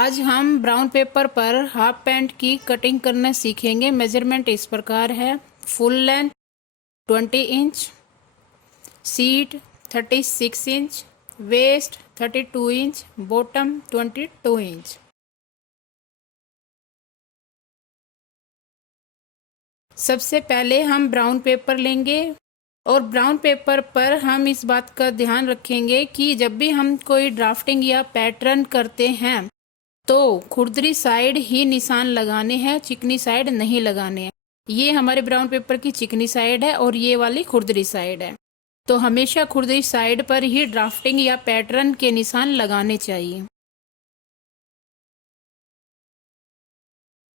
आज हम brown paper पर हाफ पैंट की कटिंग करना सीखेंगे। मेजरमेंट इस प्रकार है। Full length 20 inch, seat 36 inch, waist 32 inch, bottom 22 inch. सबसे पहले हम ब्राउन पेपर लेंगे और ब्राउन पेपर पर हम इस बात का ध्यान रखेंगे कि जब भी हम कोई ड्राफ्टिंग या पैटर्न करते हैं तो खुरदरी साइड ही निशान लगाने हैं, चिकनी साइड नहीं लगाने हैं। ये हमारे ब्राउन पेपर की चिकनी साइड है और ये वाली खुरदरी साइड है, तो हमेशा खुरदरी साइड पर ही ड्राफ्टिंग या पैटर्न के निशान लगाने चाहिए।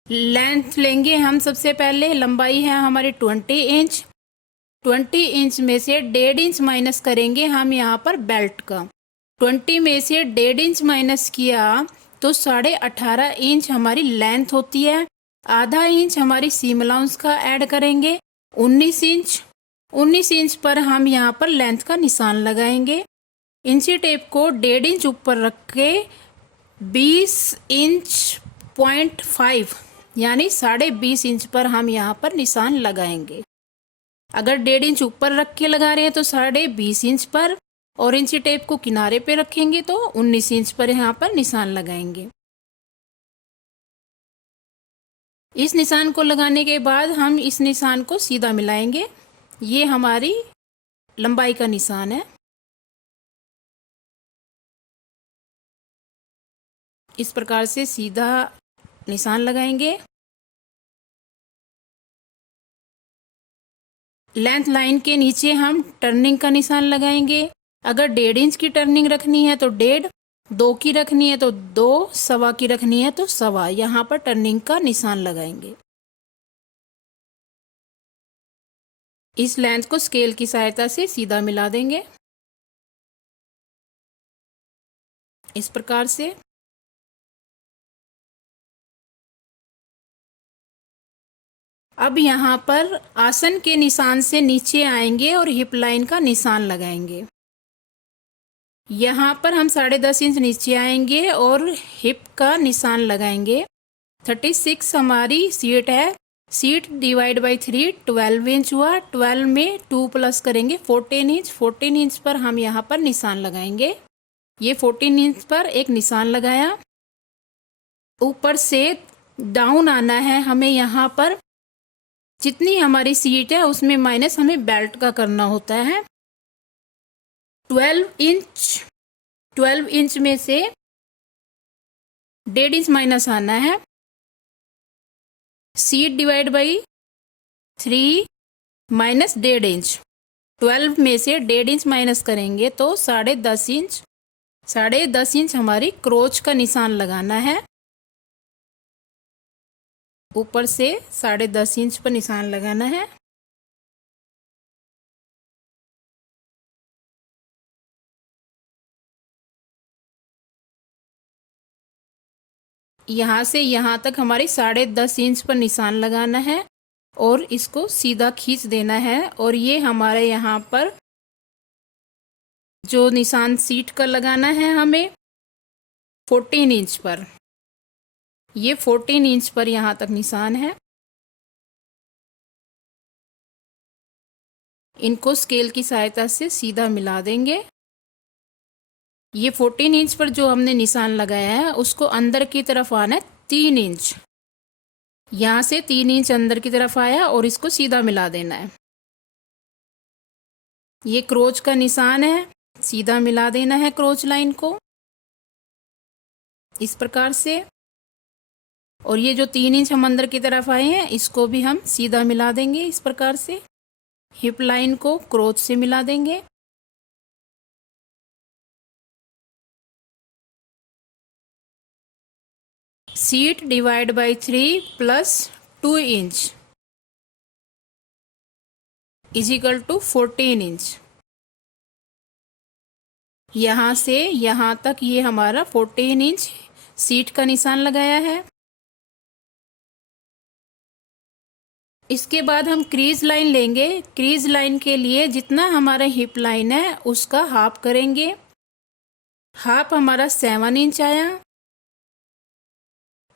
लेंथ लेंगे हम। सबसे पहले लंबाई है हमारी 20 इंच। 20 इंच में से 1.5 इंच माइनस करेंगे हम यहाँ पर बेल्ट का। 20 में से 1.5 इंच माइनस किया तो 18.5 इंच हमारी लेंथ होती है। आधा इंच हमारी सीम अलाउंस का ऐड करेंगे 19 इंच। 19 इंच पर हम यहाँ पर लेंथ का निशान लगाएंगे। इंची टेप को 1.5 इंच ऊपर रख के 20 इंच 0.5 यानी 20.5 इंच पर हम यहाँ पर निशान लगाएंगे। अगर 1.5 इंच ऊपर रख के लगा रहे हैं तो 20.5 इंच पर, और इंची टेप को किनारे पे रखेंगे तो 19 इंच पर यहाँ पर निशान लगाएंगे। इस निशान को लगाने के बाद हम इस निशान को सीधा मिलाएंगे। ये हमारी लंबाई का निशान है। इस प्रकार से सीधा निशान लगाएंगे। लेंथ लाइन के नीचे हम टर्निंग का निशान लगाएंगे। अगर 1.5 इंच की टर्निंग रखनी है तो 1.5, 2 की रखनी है तो 2, 1.25 की रखनी है तो 1.25, यहाँ पर टर्निंग का निशान लगाएंगे। इस लेंथ को स्केल की सहायता से सीधा मिला देंगे इस प्रकार से। अब यहाँ पर आसन के निशान से नीचे आएंगे और हिप लाइन का निशान लगाएंगे। यहाँ पर हम 10.5 इंच नीचे आएंगे और हिप का निशान लगाएंगे। 36 हमारी सीट है। सीट डिवाइड बाई 3 12 इंच हुआ। 12 में 2 प्लस करेंगे 14 इंच। 14 इंच पर हम यहाँ पर निशान लगाएंगे। ये 14 इंच पर एक निशान लगाया। ऊपर से डाउन आना है हमें। यहाँ पर जितनी हमारी सीट है उसमें माइनस हमें बेल्ट का करना होता है। 12 इंच में से 1.5 इंच माइनस आना है। Seat divide by 3 minus 1.5 inch. 12 में से 1.5 इंच माइनस करेंगे तो 10.5 इंच। 10.5 इंच हमारी क्रोच का निशान लगाना है। ऊपर से 10.5 इंच पर निशान लगाना है। यहाँ से यहाँ तक हमारी 10.5 इंच पर निशान लगाना है और इसको सीधा खींच देना है। और ये हमारे यहाँ पर जो निशान सीट का लगाना है हमें 14 इंच पर, ये 14 इंच पर यहाँ तक निशान है। इनको स्केल की सहायता से सीधा मिला देंगे। ये 14 इंच पर जो हमने निशान लगाया है उसको अंदर की तरफ आना है 3 इंच। यहाँ से 3 इंच अंदर की तरफ आया और इसको सीधा मिला देना है। ये क्रोच का निशान है, सीधा मिला देना है क्रोच लाइन को इस प्रकार से। और ये जो 3 इंच हम अंदर की तरफ आए हैं इसको भी हम सीधा मिला देंगे इस प्रकार से। हिप लाइन को क्रोच से मिला देंगे। Seat divide by 3 plus 2 inch is equal to 14 inch. यहाँ से यहाँ तक ये हमारा 14 इंच सीट का निशान लगाया है। इसके बाद हम क्रीज लाइन लेंगे। क्रीज लाइन के लिए जितना हमारा हिप लाइन है उसका हाफ करेंगे। हाफ हमारा 7 इंच आया।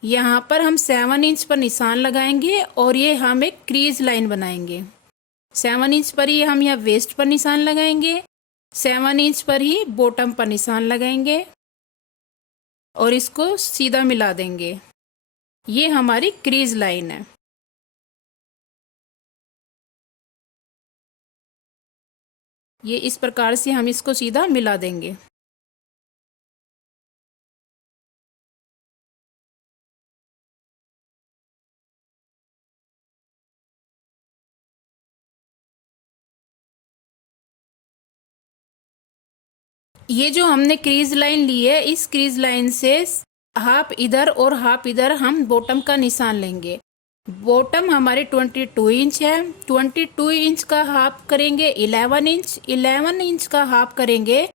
यहाँ पर हम 7 इंच पर निशान लगाएंगे और ये हम एक क्रीज लाइन बनाएंगे। 7 इंच पर ही हम यहाँ वेस्ट पर निशान लगाएंगे, 7 इंच पर ही बॉटम पर निशान लगाएंगे और इसको सीधा मिला देंगे। ये हमारी क्रीज लाइन है। ये इस प्रकार से हम इसको सीधा मिला देंगे। ये जो हमने क्रीज लाइन ली है, इस क्रीज लाइन से हाफ इधर और हाफ इधर हम बॉटम का निशान लेंगे। बॉटम हमारी 22 इंच है, 22 इंच का हाफ करेंगे 11 इंच, 11 इंच का हाफ करेंगे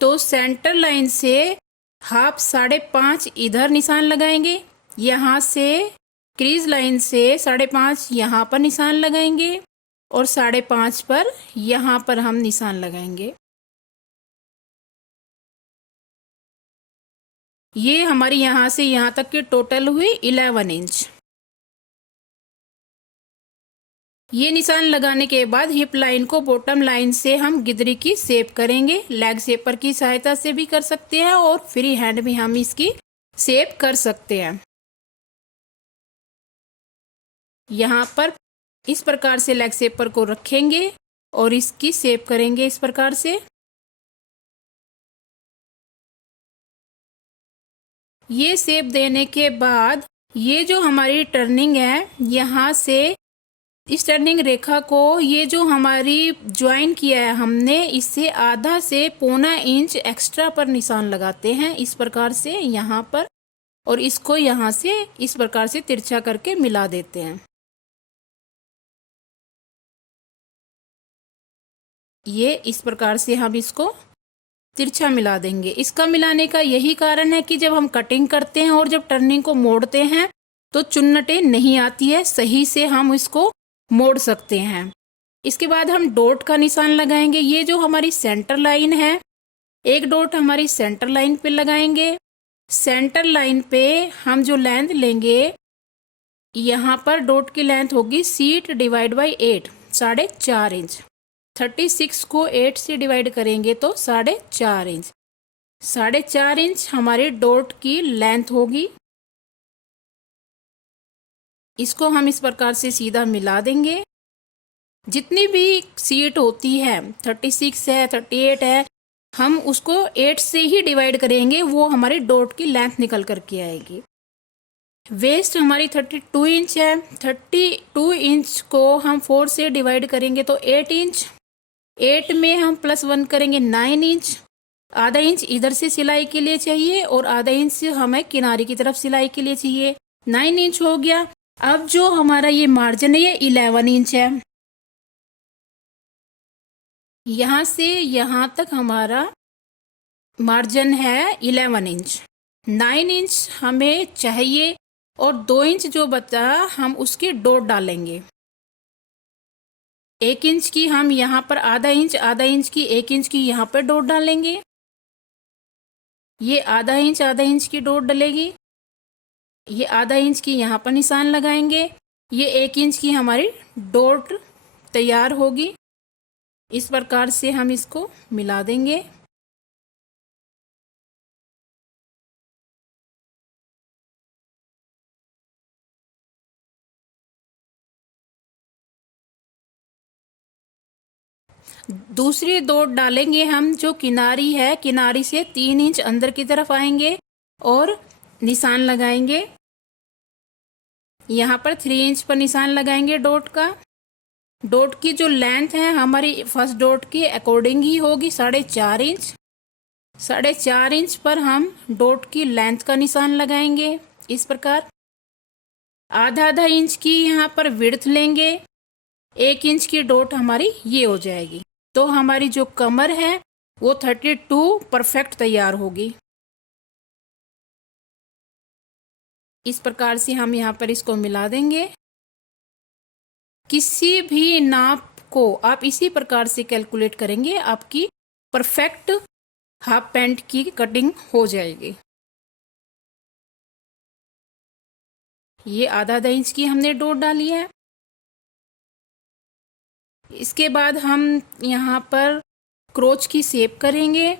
तो सेंटर लाइन से हाफ 5.5 इधर निशान लगाएंगे। यहाँ से क्रीज लाइन से 5.5 यहाँ पर निशान लगाएंगे और 5.5 पर यहाँ पर हम निशान लगाएंगे। ये हमारी यहाँ से यहाँ तक की टोटल हुई 11 इंच। ये निशान लगाने के बाद हिप लाइन को बॉटम लाइन से हम गिदरी की शेप करेंगे। लेग शेपर की सहायता से भी कर सकते हैं और फ्री हैंड भी हम इसकी शेप कर सकते हैं। यहाँ पर इस प्रकार से लेग शेपर को रखेंगे और इसकी शेप करेंगे इस प्रकार से। ये शेप देने के बाद ये जो हमारी टर्निंग है, यहाँ से इस टर्निंग रेखा को ये जो हमारी ज्वाइन किया है हमने, इससे आधा से 1.25 इंच एक्स्ट्रा पर निशान लगाते हैं इस प्रकार से यहाँ पर, और इसको यहाँ से इस प्रकार से तिरछा करके मिला देते हैं। ये इस प्रकार से हम इसको तिरछा मिला देंगे। इसका मिलाने का यही कारण है कि जब हम कटिंग करते हैं और जब टर्निंग को मोड़ते हैं तो चुन्नटें नहीं आती है, सही से हम इसको मोड़ सकते हैं। इसके बाद हम डॉट का निशान लगाएंगे। ये जो हमारी सेंटर लाइन है, एक डॉट हमारी सेंटर लाइन पे लगाएंगे। सेंटर लाइन पे हम जो लेंथ लेंगे, यहाँ पर डॉट की लेंथ होगी सीट डिवाइड बाई 8, 4.5 इंच। 36 को 8 से डिवाइड करेंगे तो 4.5 इंच। 4.5 इंच हमारी डॉट की लेंथ होगी। इसको हम इस प्रकार से सीधा मिला देंगे। जितनी भी सीट होती है, 36 है, 38 है, हम उसको 8 से ही डिवाइड करेंगे, वो हमारी डॉट की लेंथ निकल करके आएगी। वेस्ट हमारी 32 इंच है, 32 इंच को हम 4 से डिवाइड करेंगे तो 8 इंच। 8 में हम +1 करेंगे 9 इंच। आधा इंच इधर से सिलाई के लिए चाहिए और आधा इंच हमें किनारे की तरफ सिलाई के लिए चाहिए। 9 इंच हो गया। अब जो हमारा ये मार्जिन है, ये 11 इंच है। यहाँ से यहाँ तक हमारा मार्जिन है 11 इंच। 9 इंच हमें चाहिए और 2 इंच जो बचा हम उसकी डॉट डालेंगे। 1 इंच की हम यहाँ पर आधा इंच की 1 इंच की यहाँ पर डॉट डालेंगे। ये आधा इंच की डॉट डलेगी। ये आधा इंच की यहाँ पर निशान लगाएंगे। ये 1 इंच की हमारी डॉट तैयार होगी। इस प्रकार से हम इसको मिला देंगे। दूसरी डॉट डालेंगे हम जो किनारी है, किनारी से 3 इंच अंदर की तरफ आएंगे और निशान लगाएंगे। यहाँ पर 3 इंच पर निशान लगाएंगे डॉट का। डॉट की जो लेंथ है हमारी फर्स्ट डॉट के अकॉर्डिंग ही होगी 4.5 इंच। 4.5 इंच पर हम डॉट की लेंथ का निशान लगाएंगे इस प्रकार। आधा इंच की यहाँ पर विड्थ लेंगे। 1 इंच की डॉट हमारी ये हो जाएगी। तो हमारी जो कमर है वो 32 परफेक्ट तैयार होगी। इस प्रकार से हम यहाँ पर इसको मिला देंगे। किसी भी नाप को आप इसी प्रकार से कैलकुलेट करेंगे, आपकी परफेक्ट हाफ पैंट की कटिंग हो जाएगी। ये आधा इंच की हमने डोर डाली है। इसके बाद हम यहाँ पर क्रोच की शेप करेंगे।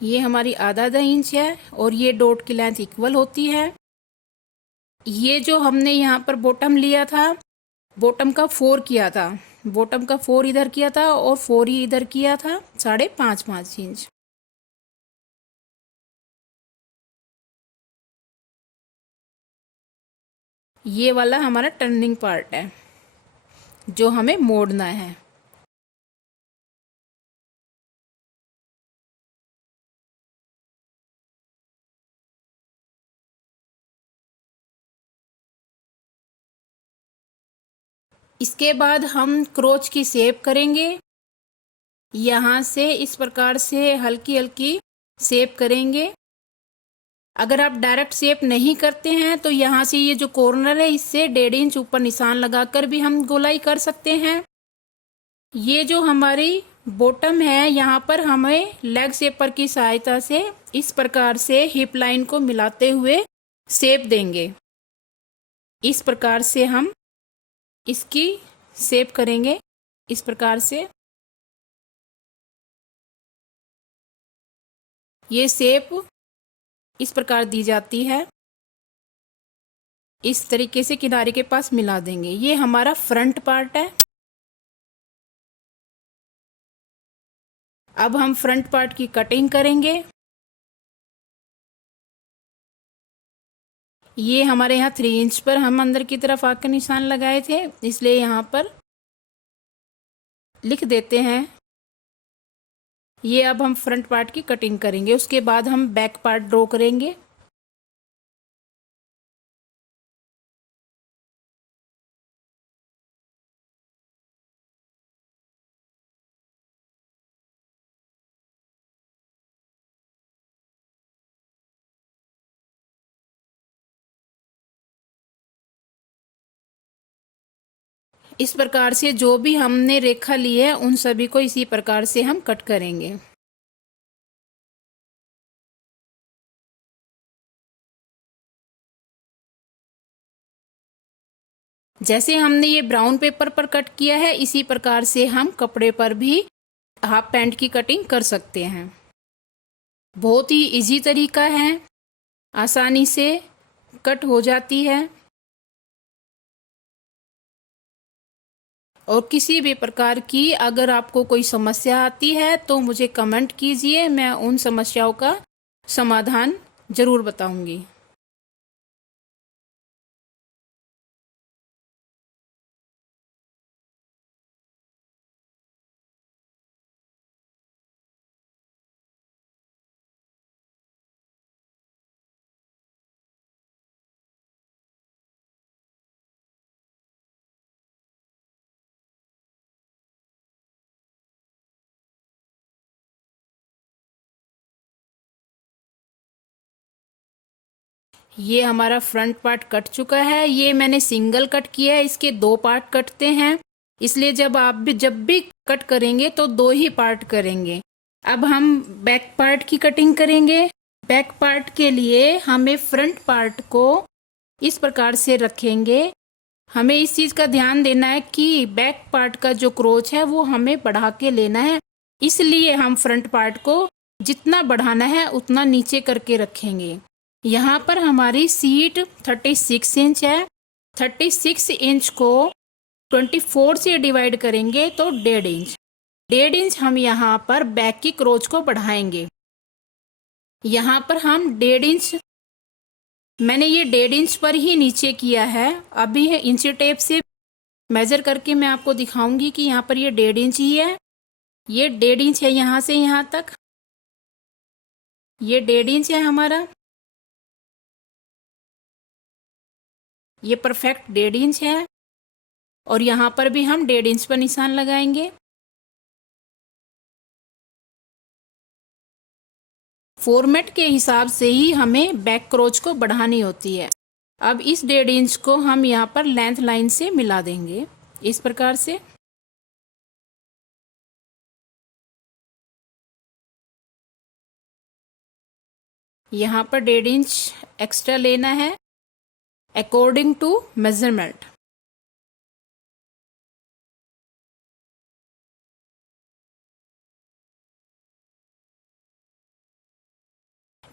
ये हमारी आधा इंच है और ये डॉट की लेंथ इक्वल होती है। ये जो हमने यहाँ पर बॉटम लिया था, बॉटम का 4 किया था, बॉटम का 4 इधर किया था और 4 ही इधर किया था, 5.5 इंच। ये वाला हमारा टर्निंग पार्ट है जो हमें मोड़ना है। इसके बाद हम क्रोच की शेप करेंगे। यहाँ से इस प्रकार से हल्की हल्की शेप करेंगे। अगर आप डायरेक्ट शेप नहीं करते हैं तो यहाँ से ये जो कॉर्नर है इससे 1.5 इंच ऊपर निशान लगाकर भी हम गोलाई कर सकते हैं। ये जो हमारी बॉटम है यहाँ पर हमें लेग शेपर की सहायता से इस प्रकार से हिप लाइन को मिलाते हुए शेप देंगे। इस प्रकार से हम इसकी शेप करेंगे। इस प्रकार से ये शेप इस प्रकार दी जाती है। इस तरीके से किनारे के पास मिला देंगे। ये हमारा फ्रंट पार्ट है। अब हम फ्रंट पार्ट की कटिंग करेंगे। ये हमारे यहाँ 3 इंच पर हम अंदर की तरफ आकर निशान लगाए थे, इसलिए यहाँ पर लिख देते हैं। ये अब हम फ्रंट पार्ट की कटिंग करेंगे। उसके बाद हम बैक पार्ट ड्रॉ करेंगे। इस प्रकार से जो भी हमने रेखा ली है उन सभी को इसी प्रकार से हम कट करेंगे। जैसे हमने ये ब्राउन पेपर पर कट किया है इसी प्रकार से हम कपड़े पर भी हाफ पैंट की कटिंग कर सकते हैं। बहुत ही इजी तरीका है, आसानी से कट हो जाती है। और किसी भी प्रकार की अगर आपको कोई समस्या आती है तो मुझे कमेंट कीजिए, मैं उन समस्याओं का समाधान जरूर बताऊंगी। ये हमारा फ्रंट पार्ट कट चुका है। ये मैंने सिंगल कट किया है, इसके 2 पार्ट कटते हैं, इसलिए जब भी कट करेंगे तो 2 ही पार्ट करेंगे। अब हम बैक पार्ट की कटिंग करेंगे। बैक पार्ट के लिए हमें फ्रंट पार्ट को इस प्रकार से रखेंगे। हमें इस चीज का ध्यान देना है कि बैक पार्ट का जो क्रोच है वो हमें बढ़ा के लेना है, इसलिए हम फ्रंट पार्ट को जितना बढ़ाना है उतना नीचे करके रखेंगे। यहाँ पर हमारी सीट 36 इंच है। 36 इंच को 24 से डिवाइड करेंगे तो 1.5 इंच। 1.5 इंच हम यहाँ पर बैक की क्रोच को बढ़ाएंगे। यहाँ पर हम 1.5 इंच, मैंने ये 1.5 इंच पर ही नीचे किया है। अभी है इंची टेप से मेजर करके मैं आपको दिखाऊंगी कि यहाँ पर ये 1.5 इंच ही है। ये 1.5 इंच है यहाँ से यहाँ तक। ये 1.5 इंच है हमारा। ये परफेक्ट 1.5 इंच है और यहाँ पर भी हम 1.5 इंच पर निशान लगाएंगे। फॉर्मेट के हिसाब से ही हमें बैक क्रोच को बढ़ानी होती है। अब इस 1.5 इंच को हम यहाँ पर लेंथ लाइन से मिला देंगे इस प्रकार से। यहाँ पर 1.5 इंच एक्स्ट्रा लेना है according to measurement.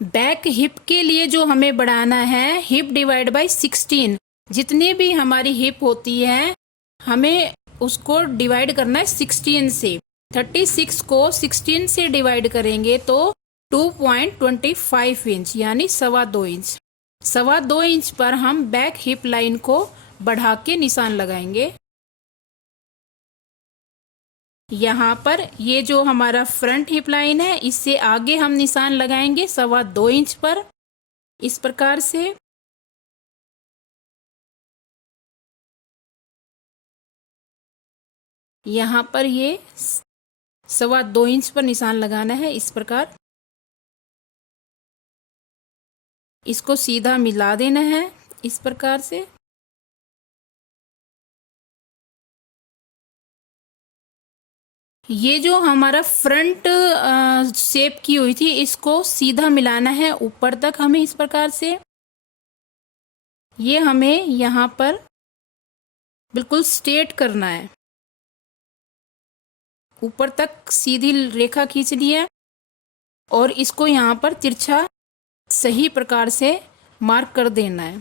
Back hip के लिए जो हमें बढ़ाना है, हिप डिवाइड बाय 16, जितनी भी हमारी हिप होती है हमें उसको डिवाइड करना है 16 से। 36 को 16 से डिवाइड करेंगे तो 2.25 इंच यानी 2.25 इंच। 2.25 इंच पर हम बैक हिप लाइन को बढ़ा के निशान लगाएंगे। यहाँ पर ये जो हमारा फ्रंट हिप लाइन है इससे आगे हम निशान लगाएंगे 2.25 इंच पर, इस प्रकार से। यहाँ पर ये 2.25 इंच पर निशान लगाना है, इस प्रकार। इसको सीधा मिला देना है इस प्रकार से। ये जो हमारा फ्रंट शेप की हुई थी इसको सीधा मिलाना है ऊपर तक हमें, इस प्रकार से। ये हमें यहाँ पर बिल्कुल स्ट्रेट करना है, ऊपर तक सीधी रेखा खींच ली है और इसको यहाँ पर तिरछा सही प्रकार से मार्क कर देना है।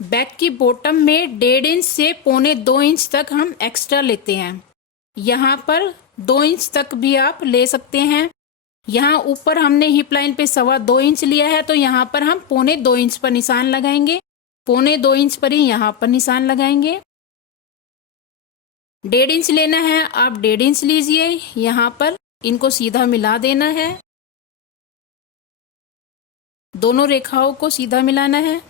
बैक की बॉटम में 1.5 इंच से 1.25 इंच तक हम एक्स्ट्रा लेते हैं। यहाँ पर 2 इंच तक भी आप ले सकते हैं। यहाँ ऊपर हमने हिप लाइन पे 2.25 इंच लिया है तो यहाँ पर हम 1.25 इंच पर निशान लगाएंगे, 1.25 इंच पर ही यहाँ पर निशान लगाएंगे। 1.5 इंच लेना है, आप 1.5 इंच लीजिए। यहाँ पर इनको सीधा मिला देना है, दोनों रेखाओं को सीधा मिलाना है।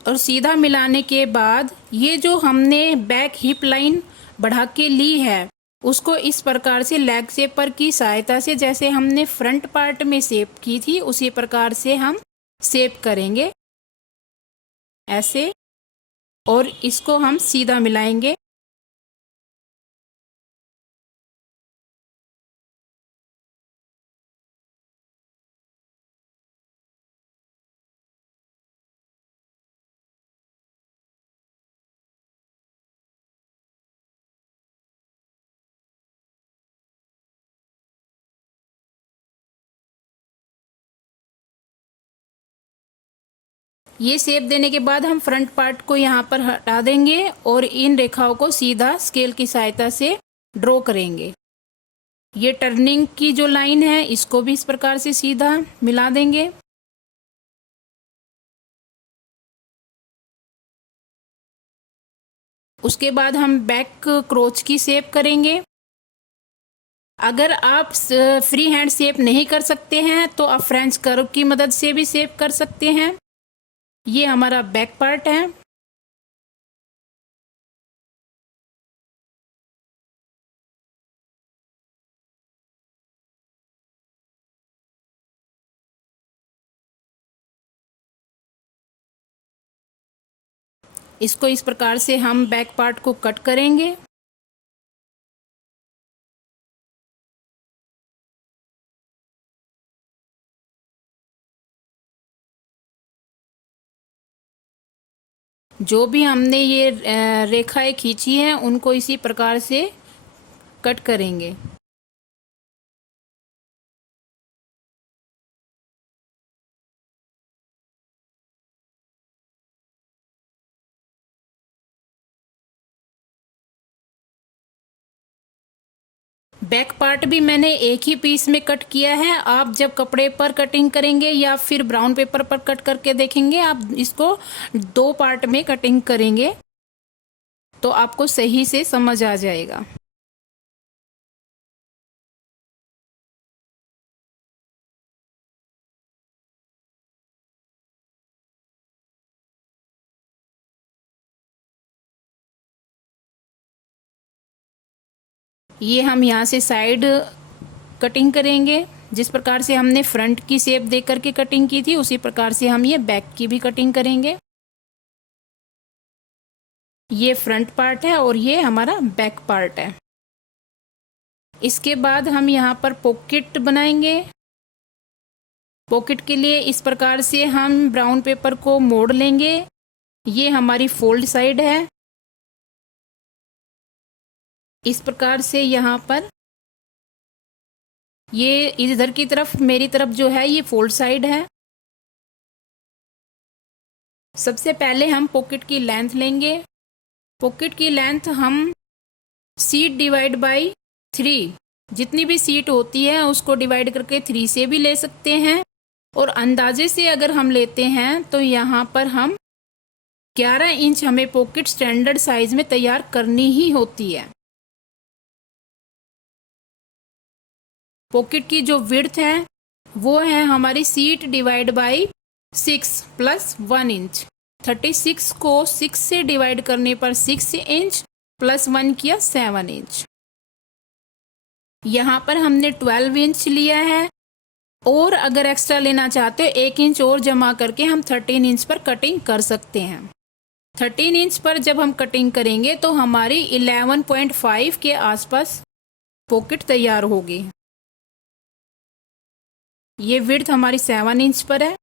और सीधा मिलाने के बाद ये जो हमने बैक हिप लाइन बढ़ा के ली है उसको इस प्रकार से लेग शेपर की सहायता से, जैसे हमने फ्रंट पार्ट में शेप की थी उसी प्रकार से हम शेप करेंगे ऐसे, और इसको हम सीधा मिलाएंगे। ये शेप देने के बाद हम फ्रंट पार्ट को यहाँ पर हटा देंगे और इन रेखाओं को सीधा स्केल की सहायता से ड्रॉ करेंगे। ये टर्निंग की जो लाइन है इसको भी इस प्रकार से सीधा मिला देंगे। उसके बाद हम बैक क्रोच की शेप करेंगे। अगर आप फ्री हैंड शेप नहीं कर सकते हैं तो आप फ्रेंच कर्व की मदद से भी शेप कर सकते हैं। ये हमारा बैक पार्ट है। इसको इस प्रकार से हम बैक पार्ट को कट करेंगे। जो भी हमने ये रेखाएं खींची हैं उनको इसी प्रकार से कट करेंगे। बैक पार्ट भी मैंने एक ही पीस में कट किया है। आप जब कपड़े पर कटिंग करेंगे या फिर ब्राउन पेपर पर कट करके देखेंगे, आप इसको 2 पार्ट में कटिंग करेंगे तो आपको सही से समझ आ जाएगा। ये हम यहाँ से साइड कटिंग करेंगे जिस प्रकार से हमने फ्रंट की शेप दे करके कटिंग की थी उसी प्रकार से हम ये बैक की भी कटिंग करेंगे। ये फ्रंट पार्ट है और ये हमारा बैक पार्ट है। इसके बाद हम यहाँ पर पॉकेट बनाएंगे। पॉकेट के लिए इस प्रकार से हम ब्राउन पेपर को मोड़ लेंगे। ये हमारी फोल्ड साइड है। इस प्रकार से यहाँ पर ये इधर की तरफ मेरी तरफ जो है ये फोल्ड साइड है। सबसे पहले हम पॉकेट की लेंथ लेंगे। पॉकेट की लेंथ हम सीट डिवाइड बाई 3, जितनी भी सीट होती है उसको डिवाइड करके 3 से भी ले सकते हैं, और अंदाजे से अगर हम लेते हैं तो यहाँ पर हम 11 इंच हमें पॉकेट स्टैंडर्ड साइज में तैयार करनी ही होती है। पॉकेट की जो विड्थ है वो है हमारी seat divide by 6 plus 1 inch. 36 को 6 से डिवाइड करने पर 6 इंच प्लस 1 किया 7 इंच। यहाँ पर हमने 12 इंच लिया है, और अगर एक्स्ट्रा लेना चाहते हो 1 इंच और जमा करके हम 13 इंच पर कटिंग कर सकते हैं। 13 इंच पर जब हम कटिंग करेंगे तो हमारी 11.5 के आसपास पॉकेट तैयार होगी। ये विड्थ हमारी 7 इंच पर है।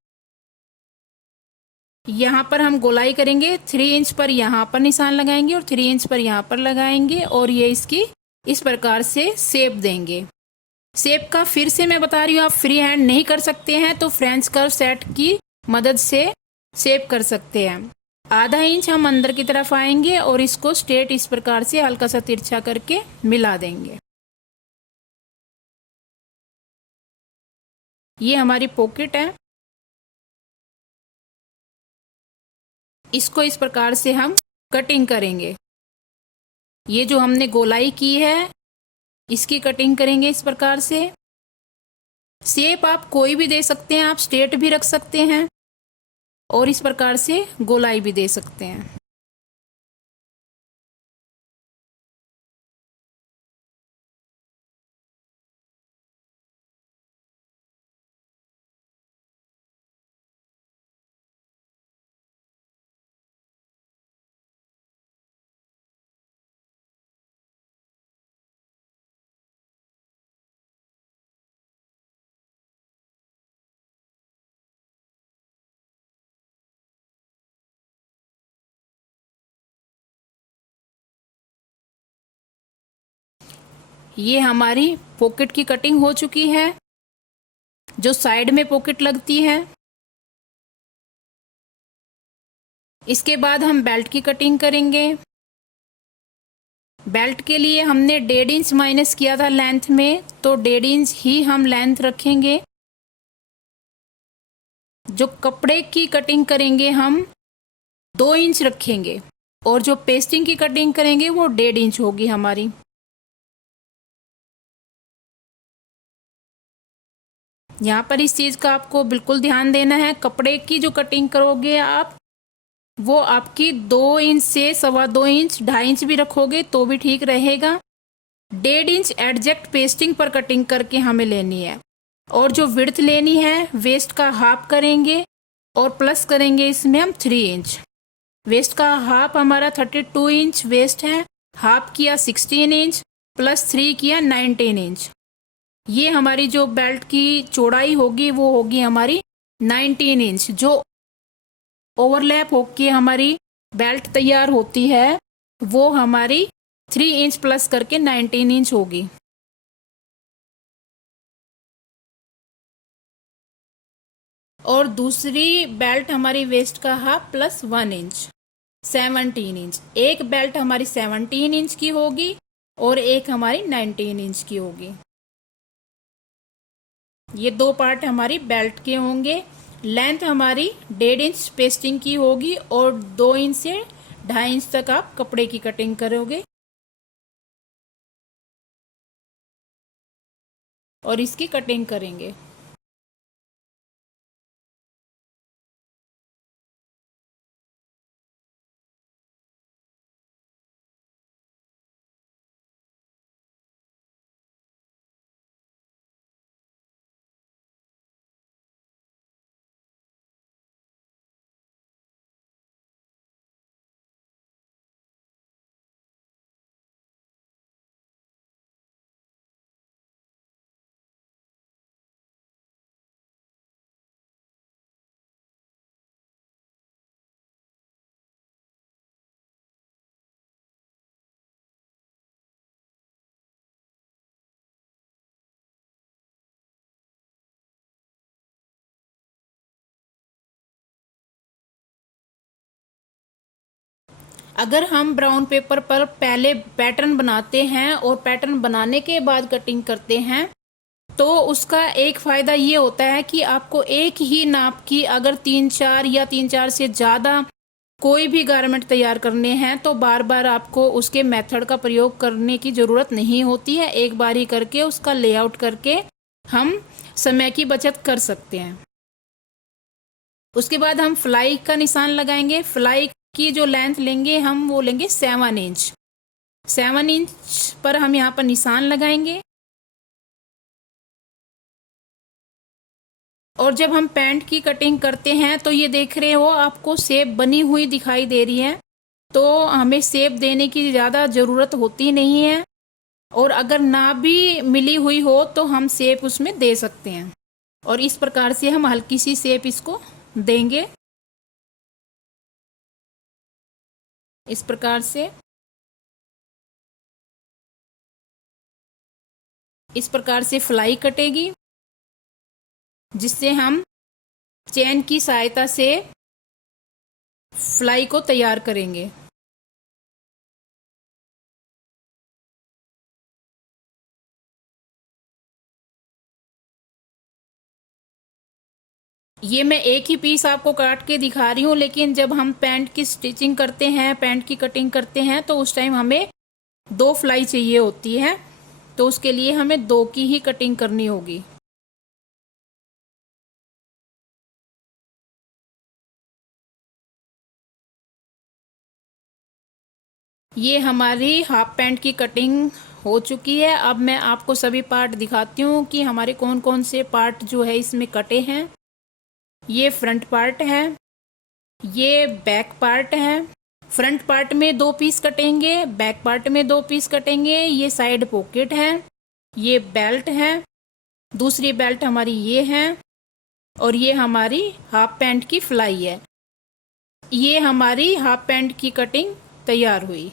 यहाँ पर हम गोलाई करेंगे, 3 इंच पर यहाँ पर निशान लगाएंगे और 3 इंच पर यहाँ पर लगाएंगे, और ये इसकी इस प्रकार से शेप देंगे। शेप का फिर से मैं बता रही हूँ, आप फ्री हैंड नहीं कर सकते हैं तो फ्रेंच कर्व सेट की मदद से शेप कर सकते हैं। आधा इंच हम अंदर की तरफ आएंगे और इसको स्ट्रेट इस प्रकार से हल्का सा तिरछा करके मिला देंगे। ये हमारी पॉकेट है। इसको इस प्रकार से हम कटिंग करेंगे। ये जो हमने गोलाई की है इसकी कटिंग करेंगे इस प्रकार से। शेप आप कोई भी दे सकते हैं, आप स्ट्रेट भी रख सकते हैं और इस प्रकार से गोलाई भी दे सकते हैं। ये हमारी पॉकेट की कटिंग हो चुकी है। जो साइड में पॉकेट लगती है, इसके बाद हम बेल्ट की कटिंग करेंगे। बेल्ट के लिए हमने 1.5 इंच माइनस किया था लेंथ में, तो 1.5 इंच ही हम लेंथ रखेंगे। जो कपड़े की कटिंग करेंगे हम 2 इंच रखेंगे, और जो पेस्टिंग की कटिंग करेंगे वो 1.5 इंच होगी हमारी। यहाँ पर इस चीज़ का आपको बिल्कुल ध्यान देना है। कपड़े की जो कटिंग करोगे आप, वो आपकी 2 इंच से 2.25 इंच, 2.5 इंच भी रखोगे तो भी ठीक रहेगा। 1.5 इंच एडजेक्ट पेस्टिंग पर कटिंग करके हमें लेनी है, और जो विड्थ लेनी है वेस्ट का हाफ करेंगे और प्लस करेंगे इसमें हम 3 इंच। वेस्ट का हाफ हमारा 32 इंच वेस्ट है, हाफ किया 16 इंच प्लस 3 किया 19 इंच। ये हमारी जो बेल्ट की चौड़ाई होगी वो होगी हमारी 19 इंच। जो ओवरलैप होके हमारी बेल्ट तैयार होती है वो हमारी 3 इंच प्लस करके 19 इंच होगी। और दूसरी बेल्ट हमारी वेस्ट का हाफ प्लस 1 इंच, 17 इंच। एक बेल्ट हमारी 17 इंच की होगी और एक हमारी 19 इंच की होगी। ये 2 पार्ट हमारी बेल्ट के होंगे। लेंथ हमारी 1.5 इंच पेस्टिंग की होगी और 2 इंच से 2.5 इंच तक आप कपड़े की कटिंग करोगे और इसकी कटिंग करेंगे। अगर हम ब्राउन पेपर पर पहले पैटर्न बनाते हैं और पैटर्न बनाने के बाद कटिंग करते हैं तो उसका एक फ़ायदा ये होता है कि आपको एक ही नाप की अगर 3-4 या 3-4 से ज़्यादा कोई भी गारमेंट तैयार करने हैं तो बार बार आपको उसके मेथड का प्रयोग करने की ज़रूरत नहीं होती है। एक बार ही करके उसका लेआउट करके हम समय की बचत कर सकते हैं। उसके बाद हम फ्लाई का निशान लगाएंगे। फ्लाई की जो लेंथ लेंगे हम वो लेंगे 7 इंच। 7 इंच पर हम यहाँ पर निशान लगाएंगे। और जब हम पैंट की कटिंग करते हैं तो ये देख रहे हो आपको शेप बनी हुई दिखाई दे रही है, तो हमें शेप देने की ज़्यादा ज़रूरत होती नहीं है। और अगर ना भी मिली हुई हो तो हम शेप उसमें दे सकते हैं। और इस प्रकार से हम हल्की सी शेप इसको देंगे, इस प्रकार से। इस प्रकार से फ्लाई कटेगी, जिससे हम चेन की सहायता से फ्लाई को तैयार करेंगे। ये मैं एक ही पीस आपको काट के दिखा रही हूँ, लेकिन जब हम पैंट की स्टिचिंग करते हैं, पैंट की कटिंग करते हैं तो उस टाइम हमें 2 फ्लाई चाहिए होती है, तो उसके लिए हमें 2 की ही कटिंग करनी होगी। ये हमारी हाफ पैंट की कटिंग हो चुकी है। अब मैं आपको सभी पार्ट दिखाती हूँ कि हमारे कौन कौन से पार्ट जो है इसमें कटे हैं। ये फ्रंट पार्ट है, ये बैक पार्ट है। फ्रंट पार्ट में 2 पीस कटेंगे, बैक पार्ट में 2 पीस कटेंगे। ये साइड पॉकेट है, ये बेल्ट है, दूसरी बेल्ट हमारी ये है, और ये हमारी हाफ पैंट की फ्लाई है। ये हमारी हाफ पैंट की कटिंग तैयार हुई।